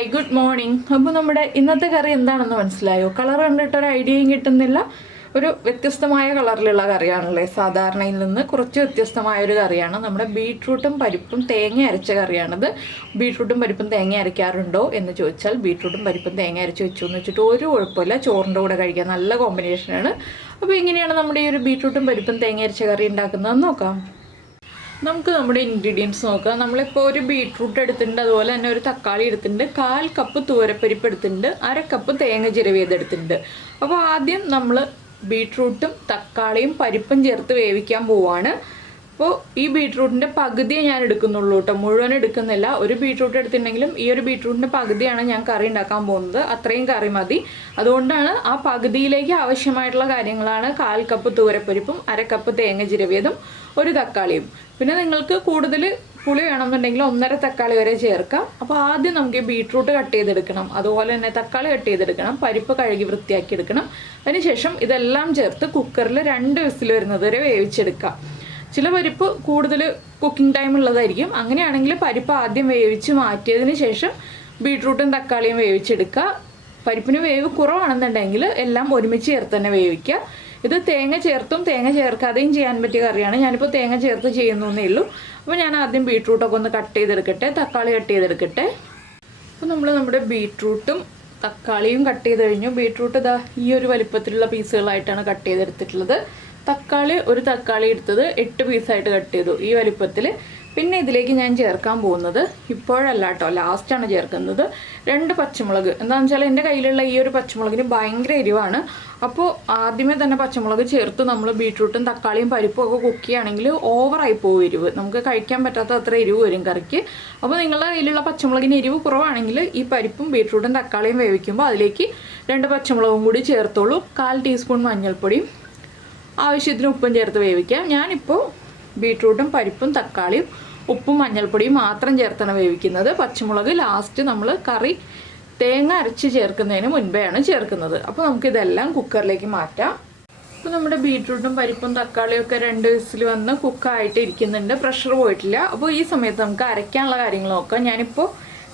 Hi good morning. അപ്പോൾ നമ്മുടെ ഇന്നത്തെ കറി എന്താണെന്ന് മനസ്സിലായോ? കളർ കണ്ടിട്ട് ഒരു ഐഡിയയും കിട്ടുന്നില്ല. ഒരു വ്യത്യസ്തമായ കളറിലുള്ള കറിയാണല്ലേ. സാധാരണയിൽ നിന്ന് കുറച്ച് വ്യത്യസ്തമായ ഒരു കറിയാണ്. നമ്മുടെ ബീട്രൂട്ടും പരിപ്പും തേങ്ങ അരച്ച കറിയാണിത്. ബീട്രൂട്ടും പരിപ്പും തേങ്ങ അരയ്ക്കാറുണ്ടോ എന്ന് ചോദിച്ചാൽ ബീട്രൂട്ടും പരിപ്പും തേങ്ങ അരച്ച് വെച്ചു എന്ന് വെച്ചിട്ട് ഒരു കുഴപ്പമില്ല. ചോറിൻ്റെ കൂടെ കഴിക്കാൻ നല്ല കോമ്പിനേഷനാണ്. അപ്പോൾ എങ്ങനെയാണ് നമ്മുടെ ഈ ഒരു ബീട്രൂട്ടും പരിപ്പും തേങ്ങ അരച്ച കറി ഉണ്ടാക്കുന്നതെന്ന് നോക്കാം. നമുക്ക് നമ്മുടെ ഇൻഗ്രീഡിയൻസ് നോക്കാം. നമ്മളിപ്പോൾ ഒരു ബീട്രൂട്ട് എടുത്തിട്ടുണ്ട്, അതുപോലെ തന്നെ ഒരു തക്കാളി എടുത്തിട്ടുണ്ട്, 1/4 കപ്പ് തൂരപ്പരിപ്പ് എടുത്തിട്ടുണ്ട്, 1/2 കപ്പ് തേങ്ങ ചിരവിയതെടുത്തിട്ടുണ്ട്. അപ്പോൾ ആദ്യം നമ്മൾ ബീട്രൂട്ടും തക്കാളിയും പരിപ്പും ചേർത്ത് വേവിക്കാൻ പോവാണ്. അപ്പോൾ ഈ ബീട്രൂട്ടിൻ്റെ പകുതിയെ ഞാൻ എടുക്കുന്നുള്ളൂ കേട്ടോ, മുഴുവൻ എടുക്കുന്നില്ല. ഒരു ബീട്രൂട്ട് എടുത്തിട്ടുണ്ടെങ്കിലും ഈ ഒരു ബീട്രൂട്ടിൻ്റെ പകുതിയാണ് ഞാൻ കറി ഉണ്ടാക്കാൻ പോകുന്നത്. അത്രയും കറി മതി. അതുകൊണ്ടാണ് ആ പകുതിയിലേക്ക് ആവശ്യമായിട്ടുള്ള കാര്യങ്ങളാണ് 1/4 കപ്പ് തൂരപ്പരിപ്പും 1/2 കപ്പ് തേങ്ങ ചിരവിയതും ഒരു തക്കാളിയും. പിന്നെ നിങ്ങൾക്ക് കൂടുതൽ പുളി വേണമെന്നുണ്ടെങ്കിൽ 1.5 തക്കാളി വരെ ചേർക്കാം. അപ്പോൾ ആദ്യം നമുക്ക് ഈ ബീട്രൂട്ട് കട്ട് ചെയ്തെടുക്കണം, അതുപോലെ തന്നെ തക്കാളി കട്ട് ചെയ്തെടുക്കണം, പരിപ്പ് കഴുകി വൃത്തിയാക്കി എടുക്കണം. അതിനുശേഷം ഇതെല്ലാം ചേർത്ത് കുക്കറിൽ 2 വിസിൽ വരുന്നത് വരെ വേവിച്ചെടുക്കാം. ചില പരിപ്പ് കൂടുതൽ കുക്കിംഗ് ടൈം ഉള്ളതായിരിക്കും. അങ്ങനെയാണെങ്കിൽ പരിപ്പ് ആദ്യം വേവിച്ച് മാറ്റിയതിന് ശേഷം ബീട്രൂട്ടും തക്കാളിയും വേവിച്ചെടുക്കുക. പരിപ്പിന് വേവ് കുറവാണെന്നുണ്ടെങ്കിൽ എല്ലാം ഒരുമിച്ച് ചേർത്ത് തന്നെ വേവിക്കുക. ഇത് തേങ്ങ ചേർത്തും തേങ്ങ ചേർക്കാതെയും ചെയ്യാൻ പറ്റിയ കറിയാണ്. ഞാനിപ്പോൾ തേങ്ങ ചേർത്ത് ചെയ്യുന്നേ ഉള്ളൂ. അപ്പോൾ ഞാൻ ആദ്യം ബീട്രൂട്ടൊക്കെ ഒന്ന് കട്ട് ചെയ്തെടുക്കട്ടെ, തക്കാളി കട്ട് ചെയ്തെടുക്കട്ടെ. അപ്പോൾ നമ്മുടെ ബീട്രൂട്ടും തക്കാളിയും കട്ട് ചെയ്ത് കഴിഞ്ഞു. ബീട്രൂട്ട് ഇതാ ഈ ഒരു വലിപ്പത്തിലുള്ള പീസുകളായിട്ടാണ് കട്ട് ചെയ്തെടുത്തിട്ടുള്ളത്. തക്കാളി ഒരു തക്കാളി എടുത്തത് 8 പീസായിട്ട് കട്ട് ചെയ്തു, ഈ വലിപ്പത്തിൽ. പിന്നെ ഇതിലേക്ക് ഞാൻ ചേർക്കാൻ പോകുന്നത് ഇപ്പോഴല്ല കേട്ടോ, ലാസ്റ്റാണ് ചേർക്കുന്നത്, 2 പച്ചമുളക്. എന്താണെന്ന് വെച്ചാൽ എൻ്റെ കയ്യിലുള്ള ഈ ഒരു പച്ചമുളകിന് ഭയങ്കര എരിവാണ്. അപ്പോൾ ആദ്യമേ തന്നെ പച്ചമുളക് ചേർത്ത് നമ്മൾ ബീട്രൂട്ടും തക്കാളിയും പരിപ്പും ഒക്കെ കുക്ക് ചെയ്യുകയാണെങ്കിൽ ഓവറായി പോകും എരിവ്. നമുക്ക് കഴിക്കാൻ പറ്റാത്ത അത്ര എരിവ് വരും കറിക്ക്. അപ്പോൾ നിങ്ങളുടെ കയ്യിലുള്ള പച്ചമുളകിന് എരിവ് കുറവാണെങ്കിൽ ഈ പരിപ്പും ബീട്രൂട്ടും തക്കാളിയും വേവിക്കുമ്പോൾ അതിലേക്ക് 2 പച്ചമുളകും കൂടി ചേർത്തോളൂ. 1/4 ടീസ്പൂൺ മഞ്ഞൾപ്പൊടിയും ആവശ്യത്തിന് ഉപ്പും ചേർത്ത് വേവിക്കാം. ഞാനിപ്പോൾ ബീട്രൂട്ടും പരിപ്പും തക്കാളിയും ഉപ്പും മഞ്ഞൾപ്പൊടിയും മാത്രം ചേർത്താണ് വേവിക്കുന്നത്. പച്ചമുളക് ലാസ്റ്റ് നമ്മൾ കറി തേങ്ങ അരച്ച് ചേർക്കുന്നതിന് മുൻപെയാണ് ചേർക്കുന്നത്. അപ്പോൾ നമുക്കിതെല്ലാം കുക്കറിലേക്ക് മാറ്റാം. ഇപ്പോൾ നമ്മുടെ ബീട്രൂട്ടും പരിപ്പും തക്കാളിയും ഒക്കെ 2 വിസിൽ വന്ന് കുക്കായിട്ട് ഇരിക്കുന്നുണ്ട്, പ്രഷർ പോയിട്ടില്ല. അപ്പോൾ ഈ സമയത്ത് നമുക്ക് അരയ്ക്കാനുള്ള കാര്യങ്ങൾ നോക്കാം. ഞാനിപ്പോൾ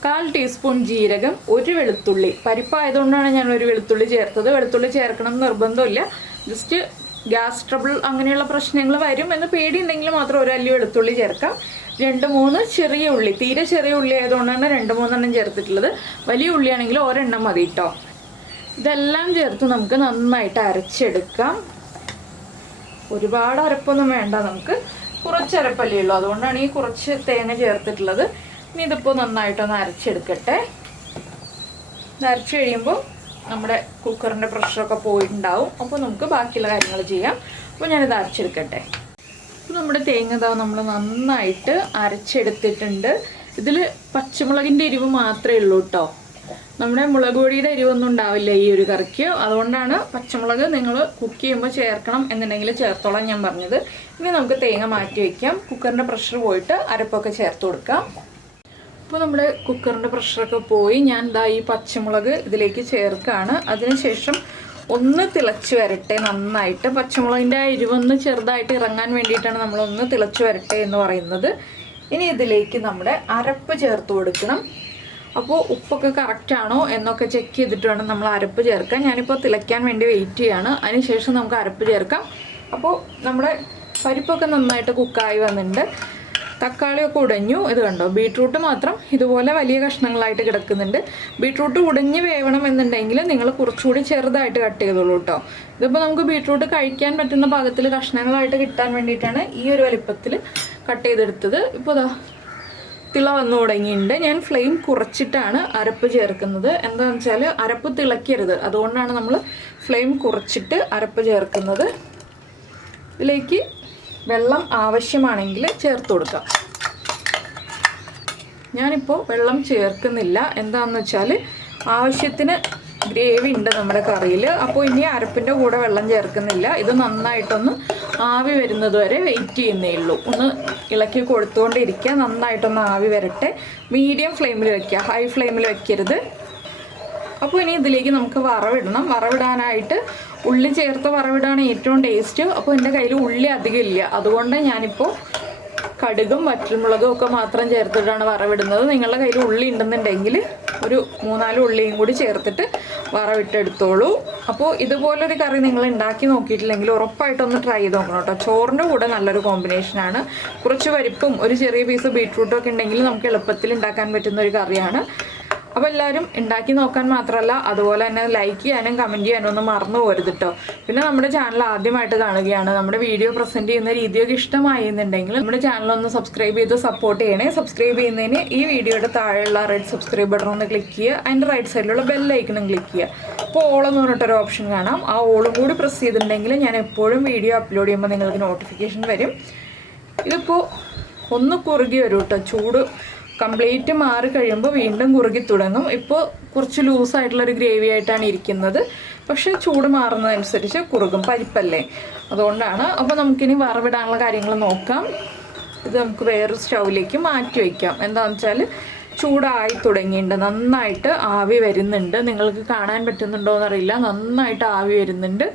1/4 ടീസ്പൂൺ ജീരകം, 1 വെളുത്തുള്ളി, പരിപ്പായതുകൊണ്ടാണ് ഞാൻ 1 വെളുത്തുള്ളി ചേർത്തത്. വെളുത്തുള്ളി ചേർക്കണം എന്ന് നിർബന്ധമില്ല. ജസ്റ്റ് ഗ്യാസ് ട്രബിൾ അങ്ങനെയുള്ള പ്രശ്നങ്ങൾ വരും എന്ന് പേടിയുണ്ടെങ്കിൽ മാത്രം 1 അല്ലി വെളുത്തുള്ളി ചേർക്കാം. 2-3 ചെറിയ ഉള്ളി, തീരെ ചെറിയ ഉള്ളി ആയതുകൊണ്ടാണ് 2-3 ചേർത്തിട്ടുള്ളത്. വലിയ ഉള്ളിയാണെങ്കിൽ 1 മതി കേട്ടോ. ഇതെല്ലാം ചേർത്ത് നമുക്ക് നന്നായിട്ട് അരച്ചെടുക്കാം. ഒരുപാട് അരപ്പൊന്നും വേണ്ട, നമുക്ക് കുറച്ച് അരപ്പല്ലേ ഉള്ളൂ, അതുകൊണ്ടാണ് ഈ കുറച്ച് തേങ്ങ ചേർത്തിട്ടുള്ളത്. ഇനി ഇതിപ്പോൾ നന്നായിട്ടൊന്ന് അരച്ചെടുക്കട്ടെ. ഇത് അരച്ച് കഴിയുമ്പോൾ നമ്മുടെ കുക്കറിൻ്റെ പ്രഷറൊക്കെ പോയിട്ടുണ്ടാവും. അപ്പോൾ നമുക്ക് ബാക്കിയുള്ള കാര്യങ്ങൾ ചെയ്യാം. അപ്പോൾ ഞാനിത് അരച്ചെടുക്കട്ടെ. അപ്പോൾ നമ്മുടെ തേങ്ങ ഇതാ നമ്മൾ നന്നായിട്ട് അരച്ചെടുത്തിട്ടുണ്ട്. ഇതിൽ പച്ചമുളകിൻ്റെ എരിവ് മാത്രമേ ഉള്ളൂ കേട്ടോ. നമ്മുടെ മുളക് പൊടിയുടെ എരിവൊന്നും ഉണ്ടാവില്ല ഈ ഒരു കറിക്ക്. അതുകൊണ്ടാണ് പച്ചമുളക് നിങ്ങൾ കുക്ക് ചെയ്യുമ്പോൾ ചേർക്കണം എന്നുണ്ടെങ്കിൽ ചേർത്തോളാം ഞാൻ പറഞ്ഞത്. ഇനി നമുക്ക് തേങ്ങ മാറ്റി വയ്ക്കാം. കുക്കറിൻ്റെ പ്രഷർ പോയിട്ട് അരപ്പൊക്കെ ചേർത്ത് കൊടുക്കാം. അപ്പോൾ നമ്മുടെ കുക്കറിൻ്റെ പ്രഷറൊക്കെ പോയി. ഞാൻ ഇതാ ഈ പച്ചമുളക് ഇതിലേക്ക് ചേർക്കുകയാണ്. അതിനുശേഷം ഒന്ന് തിളച്ച് വരട്ടെ നന്നായിട്ട്. പച്ചമുളകിൻ്റെ ആ എരിവൊന്ന് ചെറുതായിട്ട് ഇറങ്ങാൻ വേണ്ടിയിട്ടാണ് നമ്മളൊന്ന് തിളച്ച് വരട്ടെ എന്ന് പറയുന്നത്. ഇനി ഇതിലേക്ക് നമ്മുടെ അരപ്പ് ചേർത്ത് കൊടുക്കണം. അപ്പോൾ ഉപ്പൊക്കെ കറക്റ്റാണോ എന്നൊക്കെ ചെക്ക് ചെയ്തിട്ട് വേണം നമ്മൾ അരപ്പ് ചേർക്കാൻ. ഞാനിപ്പോൾ തിളയ്ക്കാൻ വേണ്ടി വെയിറ്റ് ചെയ്യാണ്. അതിനുശേഷം നമുക്ക് അരപ്പ് ചേർക്കാം. അപ്പോൾ നമ്മുടെ പരിപ്പൊക്കെ നന്നായിട്ട് കുക്കായി വന്നിട്ടുണ്ട്. തക്കാളിയൊക്കെ ഉടഞ്ഞു. ഇത് കണ്ടോ, ബീട്രൂട്ട് മാത്രം ഇതുപോലെ വലിയ കഷ്ണങ്ങളായിട്ട് കിടക്കുന്നുണ്ട്. ബീട്രൂട്ട് ഉടഞ്ഞ് വേവണം എന്നുണ്ടെങ്കിൽ നിങ്ങൾ കുറച്ചുകൂടി ചെറുതായിട്ട് കട്ട് ചെയ്തോളൂ കേട്ടോ. ഇതിപ്പോൾ നമുക്ക് ബീട്രൂട്ട് കഴിക്കാൻ പറ്റുന്ന പാകത്തിൽ കഷ്ണങ്ങളായിട്ട് കിട്ടാൻ വേണ്ടിയിട്ടാണ് ഈ ഒരു വലിപ്പത്തിൽ കട്ട് ചെയ്തെടുത്തത്. ഇപ്പോൾ ഇതാ തിള വന്നു തുടങ്ങിയിട്ടുണ്ട്. ഞാൻ ഫ്ലെയിം കുറച്ചിട്ടാണ് അരപ്പ് ചേർക്കുന്നത്. എന്താണെന്ന് വെച്ചാൽ അരപ്പ് തിളയ്ക്കരുത്, അതുകൊണ്ടാണ് നമ്മൾ ഫ്ലെയിം കുറച്ചിട്ട് അരപ്പ് ചേർക്കുന്നത്. ഇതിലേക്ക് വെള്ളം ആവശ്യമാണെങ്കിൽ ചേർത്ത് കൊടുക്കാം. ഞാനിപ്പോൾ വെള്ളം ചേർക്കുന്നില്ല. എന്താണെന്ന് വെച്ചാൽ ആവശ്യത്തിന് ഗ്രേവി ഉണ്ട് നമ്മുടെ കറിയിൽ. അപ്പോൾ ഇനി അരപ്പിൻ്റെ കൂടെ വെള്ളം ചേർക്കുന്നില്ല. ഇത് നന്നായിട്ടൊന്ന് ആവി വരുന്നത് വരെ വെയിറ്റ് ചെയ്യുന്നേ ഉള്ളൂ. ഒന്ന് ഇളക്കി കൊടുത്തുകൊണ്ടിരിക്കുക. നന്നായിട്ടൊന്ന് ആവി വരട്ടെ. മീഡിയം ഫ്ലെയിമിൽ വയ്ക്കുക, ഹൈ ഫ്ലെയിമിൽ വയ്ക്കരുത്. അപ്പോൾ ഇനി ഇതിലേക്ക് നമുക്ക് വറവിടണം. വറവിടാനായിട്ട് ഉള്ളി ചേർത്ത് വറവിടാണ് ഏറ്റവും ടേസ്റ്റ്. അപ്പോൾ എൻ്റെ കയ്യിൽ ഉള്ളി അധികം ഇല്ല, അതുകൊണ്ട് ഞാനിപ്പോൾ കടുകും വറ്റൽമുളകും ഒക്കെ മാത്രം ചേർത്തിട്ടാണ് വറവിടുന്നത്. നിങ്ങളുടെ കയ്യിൽ ഉള്ളി ഉണ്ടെന്നുണ്ടെങ്കിൽ ഒരു 3-4 ഉള്ളിയും കൂടി ചേർത്തിട്ട് വറവിട്ടെടുത്തോളൂ. അപ്പോൾ ഇതുപോലൊരു കറി നിങ്ങൾ ഉണ്ടാക്കി നോക്കിയിട്ടില്ലെങ്കിൽ ഉറപ്പായിട്ടൊന്ന് ട്രൈ ചെയ്ത് നോക്കണം കേട്ടോ. ചോറിൻ്റെ കൂടെ നല്ലൊരു കോമ്പിനേഷനാണ്. കുറച്ച് പരിപ്പും ഒരു ചെറിയ പീസ് ബീട്രൂട്ടും ഒക്കെ ഉണ്ടെങ്കിൽ നമുക്ക് എളുപ്പത്തിൽ ഉണ്ടാക്കാൻ പറ്റുന്ന ഒരു കറിയാണ്. അപ്പോൾ എല്ലാവരും ഉണ്ടാക്കി നോക്കാൻ മാത്രമല്ല അതുപോലെ തന്നെ ലൈക്ക് ചെയ്യാനും കമൻറ്റ് ചെയ്യാനും ഒന്നും മറന്നു പോരുത് കേട്ടോ. പിന്നെ നമ്മുടെ ചാനൽ ആദ്യമായിട്ട് കാണുകയാണ്, നമ്മുടെ വീഡിയോ പ്രസൻറ്റ് ചെയ്യുന്ന രീതിയൊക്കെ ഇഷ്ടമായിരുന്നുണ്ടെങ്കിൽ നമ്മുടെ ചാനലൊന്ന് സബ്സ്ക്രൈബ് ചെയ്ത് സപ്പോർട്ട് ചെയ്യണേ. സബ്സ്ക്രൈബ് ചെയ്യുന്നതിന് ഈ വീഡിയോയുടെ താഴെയുള്ള റെഡ് സബ്സ്ക്രൈബ് ബട്ടൺ ഒന്ന് ക്ലിക്ക് ചെയ്യുക. അതിൻ്റെ റൈറ്റ് സൈഡിലുള്ള ബെല്ലൈക്കണും ക്ലിക്ക് ചെയ്യുക. അപ്പോൾ ഓളെന്ന് പറഞ്ഞിട്ടൊരു ഓപ്ഷൻ കാണാം. ആ ഓളും കൂടി പ്രസ് ചെയ്തിട്ടുണ്ടെങ്കിൽ ഞാൻ എപ്പോഴും വീഡിയോ അപ്ലോഡ് ചെയ്യുമ്പോൾ നിങ്ങൾക്ക് നോട്ടിഫിക്കേഷൻ വരും. ഇതിപ്പോൾ ഒന്ന് കുറുകി വരും കേട്ടോ. ചൂട് കംപ്ലീറ്റ് മാറി കഴിയുമ്പോൾ വീണ്ടും കുറുകി തുടങ്ങും. ഇപ്പോൾ കുറച്ച് ലൂസായിട്ടുള്ളൊരു ഗ്രേവി ആയിട്ടാണ് ഇരിക്കുന്നത്, പക്ഷേ ചൂട് മാറുന്നതനുസരിച്ച് കുറുകും, പരിപ്പല്ലേ, അതുകൊണ്ടാണ്. അപ്പോൾ നമുക്കിനി വറവിടാനുള്ള കാര്യങ്ങൾ നോക്കാം. ഇത് നമുക്ക് വേറൊരു സ്റ്റൗവിലേക്ക് മാറ്റി വയ്ക്കാം. എന്താണെന്ന് വെച്ചാൽ ചൂടായി തുടങ്ങിയിട്ടുണ്ട്, നന്നായിട്ട് ആവി വരുന്നുണ്ട്. നിങ്ങൾക്ക് കാണാൻ പറ്റുന്നുണ്ടോ എന്നറിയില്ല, നന്നായിട്ട് ആവി വരുന്നുണ്ട്.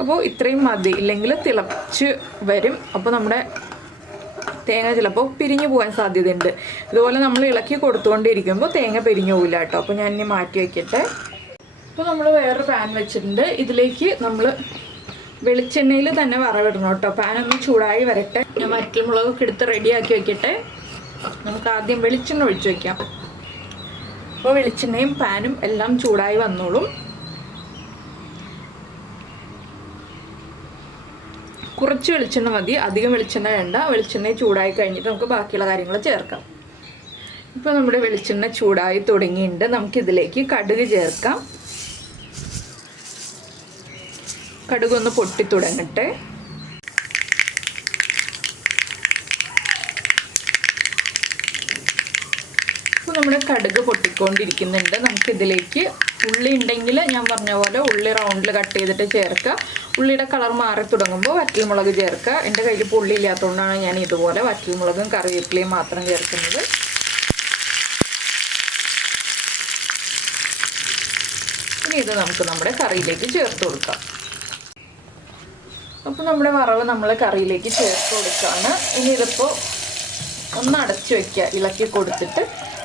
അപ്പോൾ ഇത്രയും മതി, ഇല്ലെങ്കിൽ തിളച്ച് വരും. അപ്പോൾ നമ്മുടെ തേങ്ങ ചിലപ്പോൾ പിരിഞ്ഞു പോകാൻ സാധ്യതയുണ്ട്. ഇതുപോലെ നമ്മൾ ഇളക്കി കൊടുത്തുകൊണ്ടിരിക്കുമ്പോൾ തേങ്ങ പിരിഞ്ഞു പോകില്ല കേട്ടോ. അപ്പോൾ ഞാൻ ഇനി മാറ്റി വയ്ക്കട്ടെ. അപ്പോൾ നമ്മൾ വേറൊരു പാൻ വെച്ചിട്ടുണ്ട്. ഇതിലേക്ക് നമ്മൾ വെളിച്ചെണ്ണയിൽ തന്നെ വറവിടണം കേട്ടോ. പാനൊന്ന് ചൂടായി വരട്ടെ. ഞാൻ വറ്റൽമുളകൊക്കെ എടുത്ത് റെഡിയാക്കി വയ്ക്കട്ടെ. നമുക്ക് ആദ്യം വെളിച്ചെണ്ണ ഒഴിച്ച് വയ്ക്കാം. അപ്പോൾ വെളിച്ചെണ്ണയും പാനും എല്ലാം ചൂടായി വന്നോളും. കുറച്ച് വെളിച്ചെണ്ണ മതി, അധികം വെളിച്ചെണ്ണ വേണ്ട. വെളിച്ചെണ്ണ ചൂടായി കഴിഞ്ഞിട്ട് നമുക്ക് ബാക്കിയുള്ള കാര്യങ്ങൾ ചേർക്കാം. ഇപ്പോൾ നമ്മുടെ വെളിച്ചെണ്ണ ചൂടായി തുടങ്ങിയിട്ടുണ്ട്. നമുക്കിതിലേക്ക് കടുക് ചേർക്കാം. കടുകൊന്ന് പൊട്ടി തുടങ്ങട്ടെ. അപ്പോൾ നമ്മുടെ കടുക് പൊട്ടിക്കൊണ്ടിരിക്കുന്നുണ്ട്. നമുക്കിതിലേക്ക് ഉള്ളി ഉണ്ടെങ്കിൽ ഞാൻ പറഞ്ഞ പോലെ ഉള്ളി റൗണ്ടിൽ കട്ട് ചെയ്തിട്ട് ചേർക്കുക. ഉള്ളിയുടെ കളർ മാറി തുടങ്ങുമ്പോൾ വറ്റൽമുളക് ചേർക്കുക. എൻ്റെ കയ്യിൽ ഇപ്പോൾ ഉള്ളി ഇല്ലാത്തതുകൊണ്ടാണ് ഞാൻ ഇതുപോലെ വറ്റൽമുളകും കറിവേപ്പിലയും മാത്രം ചേർക്കുന്നത്. ഇനി ഇത് നമുക്ക് നമ്മുടെ കറിയിലേക്ക് ചേർത്ത് കൊടുക്കാം. അപ്പോൾ നമ്മുടെ വറവ് നമ്മൾ കറിയിലേക്ക് ചേർത്ത് കൊടുക്കുകയാണ്. ഇനി ഇതിപ്പോൾ ഒന്ന് അടച്ചു വയ്ക്കുക, ഇളക്കി കൊടുത്തിട്ട്.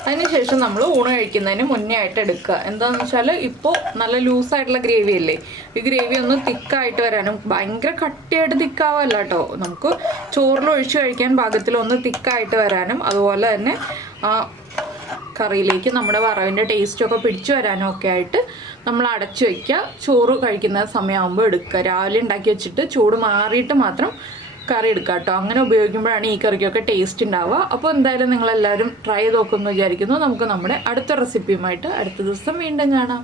അതിനുശേഷം നമ്മൾ ഊണ് കഴിക്കുന്നതിന് മുന്നേ ആയിട്ട് എടുക്കുക. എന്താണെന്ന് വെച്ചാൽ ഇപ്പോൾ നല്ല ലൂസായിട്ടുള്ള ഗ്രേവി അല്ലേ, ഈ ഗ്രേവി ഒന്ന് തിക്കായിട്ട് വരാനും, ഭയങ്കര കട്ടിയായിട്ട് തിക്കാവല്ല കേട്ടോ, നമുക്ക് ചോറിൽ ഒഴിച്ച് കഴിക്കാൻ പാകത്തിൽ ഒന്ന് തിക്കായിട്ട് വരാനും, അതുപോലെ തന്നെ ആ കറിയിലേക്ക് നമ്മുടെ വറവിൻ്റെ ടേസ്റ്റൊക്കെ പിടിച്ചു വരാനും ഒക്കെ ആയിട്ട് നമ്മൾ അടച്ചു വയ്ക്കുക. ചോറ് കഴിക്കുന്ന സമയമാകുമ്പോൾ എടുക്കുക. രാവിലെ ഉണ്ടാക്കി വെച്ചിട്ട് ചൂട് മാറിയിട്ട് മാത്രം കറി എടുക്കുക കേട്ടോ. അങ്ങനെ ഉപയോഗിക്കുമ്പോഴാണ് ഈ കറിക്കൊക്കെ ടേസ്റ്റ് ഉണ്ടാവുക. അപ്പോൾ എന്തായാലും നിങ്ങളെല്ലാവരും ട്രൈ ചെയ്ത് നോക്കുമെന്ന് വിചാരിക്കുന്നു. നമുക്ക് നമ്മുടെ അടുത്ത റെസിപ്പിയുമായിട്ട് അടുത്ത ദിവസം വീണ്ടും കാണാം.